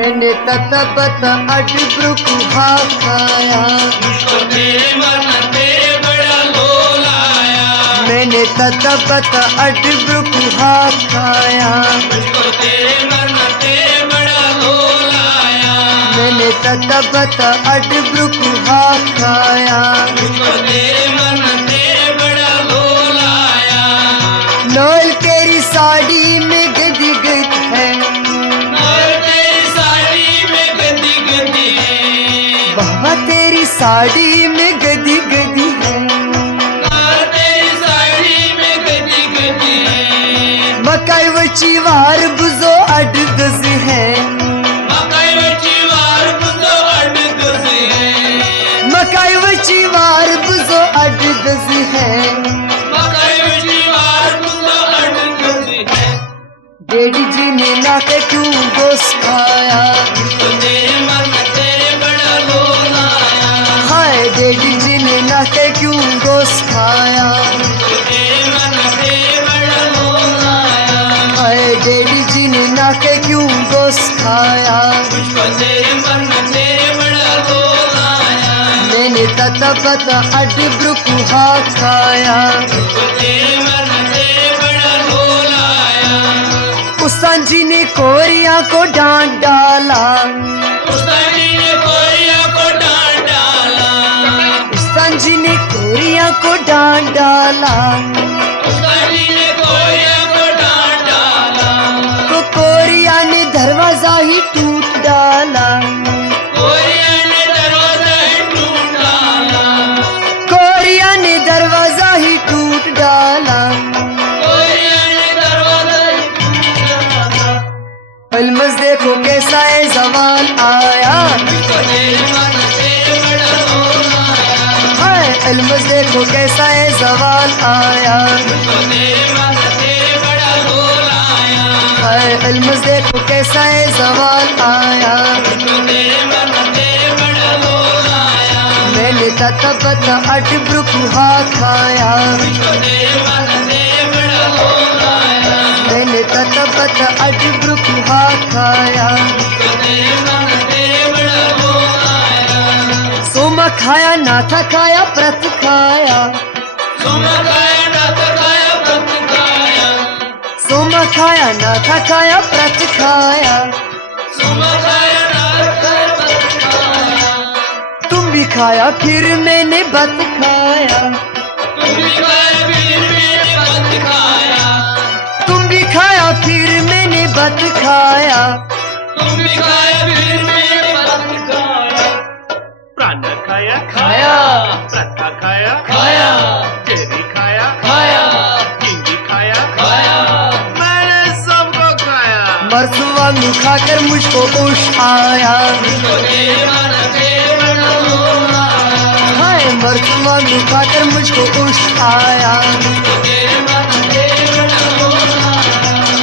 मैंने ततबत अटब्रुकु खाया, मुझको तेरे मन तेरे बड़ा लोलाया। मैंने ततबत अटब्रुकु खाया, मुझको तेरे मन तेरे बड़ा लोलाया। मैंने ततबत अटब्रुकु खाया, मुझको तेरे मन तेरे बड़ा लोलाया। नौल तेरी साड़ी में गदी गदी है, और तेरी साड़ी में गदी गदी है। बाबा तेरी साड़ी में गदी गदी है, और तेरी साड़ी में गदी गदी है। मकाई वची वार बुजो अडगज है, मकाई बची वार बुझो अडगज है। मकाई वची वार बुजो अडगज है, मकाई बची वार बुझो अडगज है। डेडी जी ने नाके क्यों गोस खाया, मुझको तेरे मन तेरे बड़ा लोलाया। हाय डेडी जी ने नाके क्यों गोस खाया, मुझको तेरे मन तेरे बड़ा लोलाया। हाय डेडी जी ने नाके क्यों गोस खाया, मुझको तेरे मन तेरे बड़ा लोलाया। मैंने ततबत अटब्रुकु खाया, मुझको तेरे मन तेरे बड़ा लोलाया। उस्ताद जी ने कोरिया को डांट डाला, उस्ताद जी ने कोरिया को डांट डाला। उस्ताद जी ने कोरिया को डांट डाला, उस्ताद जी ने कोरिया को डांट डाला। तो कोरिया ने दरवाजा ही टूट डाला, कोरिया ने दरवाजा ही टूट डाला। कोरिया ने दरवाजा ही टूट डाला, कोरिया ने दरवाजा ही टूट डाला। अलमस देखो कैसा है जवान आया, मुझको तेरे मन तेरे बड़ा लोलाया। हाय अलमस देखो कैसा है जवान आया, मुझको तेरे मन तेरे बड़ा लोलाया। हाय अलमस देखो कैसा है जवान आया, मुझको तेरे मन तेरे बड़ा लोलाया। मैंने ततबत अटब्रुकु खाया, मुझको तेरे मन तेरे बड़ा लोलाया। मैंने ततबत अटब्रुकु खाया, मुझको तेरे मन तेरे बड़ा लोलाया। सोमा खाया ना था खाया प्रत खाया, सोमा खाया ना तो खाया व्रत खाया। सोमा खाया ना था खाया प्रत खाया, सोमा खाया ना तो खाया व्रत खाया। तुम भी खाया फिर मैंने बत खाया, तुम भी खाया फिर मैंने व्रत खाया। तुम भी खाया फिर मैंने बत खाया, तुम भी खाया फिर मैंने व्रत खाया। प्राण खाया खाया प्रथा खाया खाया चेरी खाया खाया किंगी खाया खाया। मैंने सबको खाया। मरसुवांगू खाकर मुझको होश आया, मुझको तेरे मन तेरे बड़ा लोलाया। हाय मरसुवांगू खाकर मुझको होश आया, मुझको तेरे मन तेरे बड़ा लोलाया।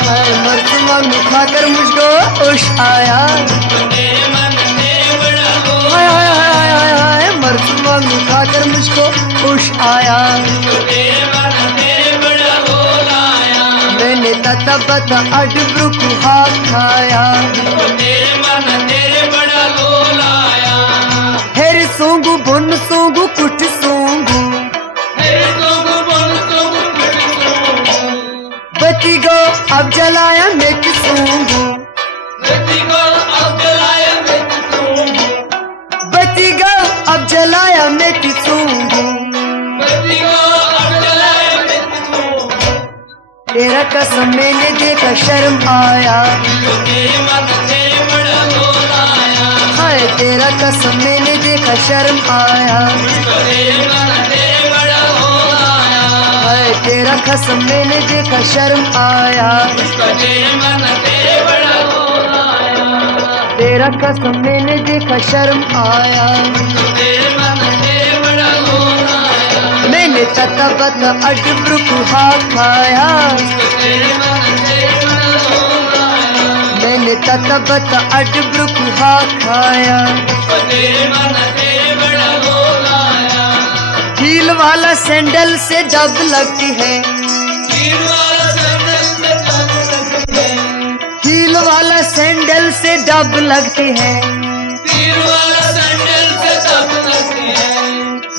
हाय मरसुवांगू खाकर मुझको होश आया, मुझको तेरे मन तेरे बड़ा हाय लोलाया। हाय हाय हाय हाय मरसुवांगू खाकर मुझको होश आया, मुझको तेरे मन तेरे बड़ा लोलाया। मैंने ततबत अटब्रुकु खाया, मुझको तेरे मन तेरे बड़ा लोलाया। हेर सोंगू बुन सोंगू कुट सोंगू, तेरे सोगु बोल सोगु कुछ सोगु। बती गो अब जलाया मैं सोंगू, गति को अब जलाया मैं सोगु। बती गो अब जलाया मैं सोंगू, गति को अब जलाया मैं सोगु। तेरा कसम मैंने देखा शर्म आया, मुझको तेरे मन तेरे बड़ा लोलाया। हाय तेरा कसम मैंने देखा शर्म आया, मुझको तेरे मन तेरे बड़ा लोलाया। हाय तेरा कसम मैंने देखा शर्म आया, मुझको तेरे मन तेरे बड़ा लोलाया। तेरा कसम मैंने देखा शर्म आया, मुझको तेरे मन तेरे बड़ा लोलाया। मैंने ततबत अटब्रुकु खाया, मुझको तेरे मन तेरे बड़ा लोलाया। मैंने ततबत अटब्रुकु खाया, मुझको तेरे मन तेरे बड़ा लोलाया। हील वाला सैंडल से जब लगती है, हील वाला सैंडल से जब लगती है। हील वाला सैंडल सैंडल से डब लगती है, तीर वाला सैंडल से तब लगती है,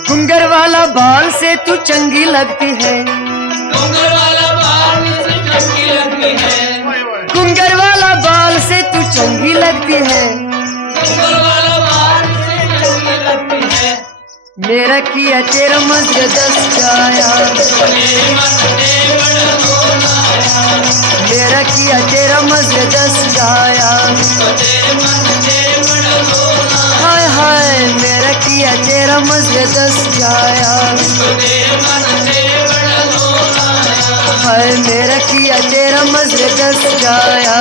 घुंगर वाला बाल से तू चंगी लगती है, घुंघर वाला बाल से चमकी लगती है, ओए ओए घुंगर वाला बाल से तू चंगी लगती है। घुंघर वाला बाल से चमकी लगती है। मेरा किया तेरा मजर दस जाया, मेरे मन से बड़ा होलाया, मेरा किया तेरा मजर दस जाया। तेरे मन से बड़ा होलाया, हाय हाय मेरा किया तेरा मजर दस जाया, तेरे मन से बड़ा होलाया, हाय मेरा किया तेरा मजर दस जाया।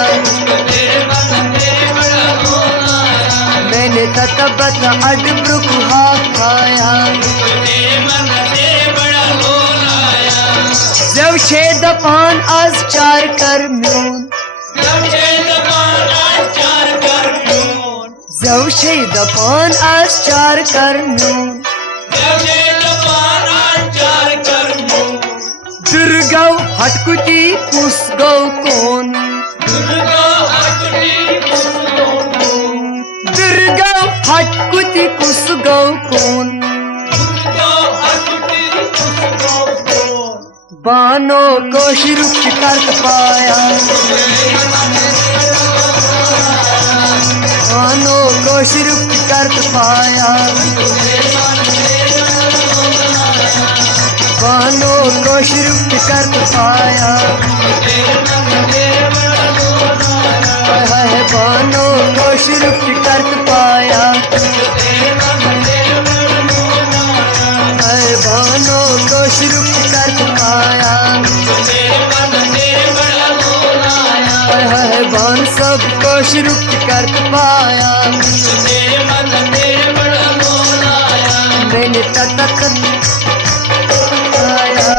तेरे मन से बड़ा होलाया, मैंने ततबत अडब्रुक खाया, तेरे मन से बड़ा होलाया, जब शेद पान आज चार कर म्यून, जब शेद पान आज चार कर म्यून, जब शेद पान आज चार कर म्यून। जब शेद पान आज चार कर म्यून, दुर्गौ हटकुटी कुस गौ कौन, दुर्गा हटती पुष्पों को, दुर्गौ हटकुटी कुस गौ कौन। दुर्गा हटती पुष्पों को, बानो को शुरू कर पाया, बानो को शुरू कर पाया, बानो को शुरू कर पाया। हाय हाय बानो को शुरू कर पाया, हाय बानो को शुरू कर पाया। हाय हाय बान सबको शुरू कर पाया। मैंने ततक आया,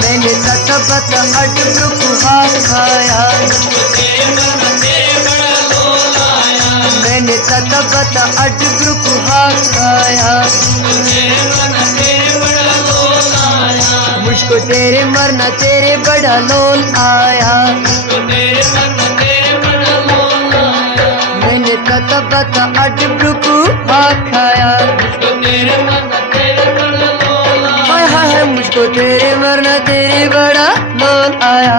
मैंने ततबत अडब्रुक खाया, मैंने ततबत अडब्रुक खाया। मुझको तेरे मरना तेरे बड़ा लोल आया, मैंने ततबत अडब्रुक खाया। हाय हाय हाय मुझको तेरे मरना तेरे बड़ा लोल आया।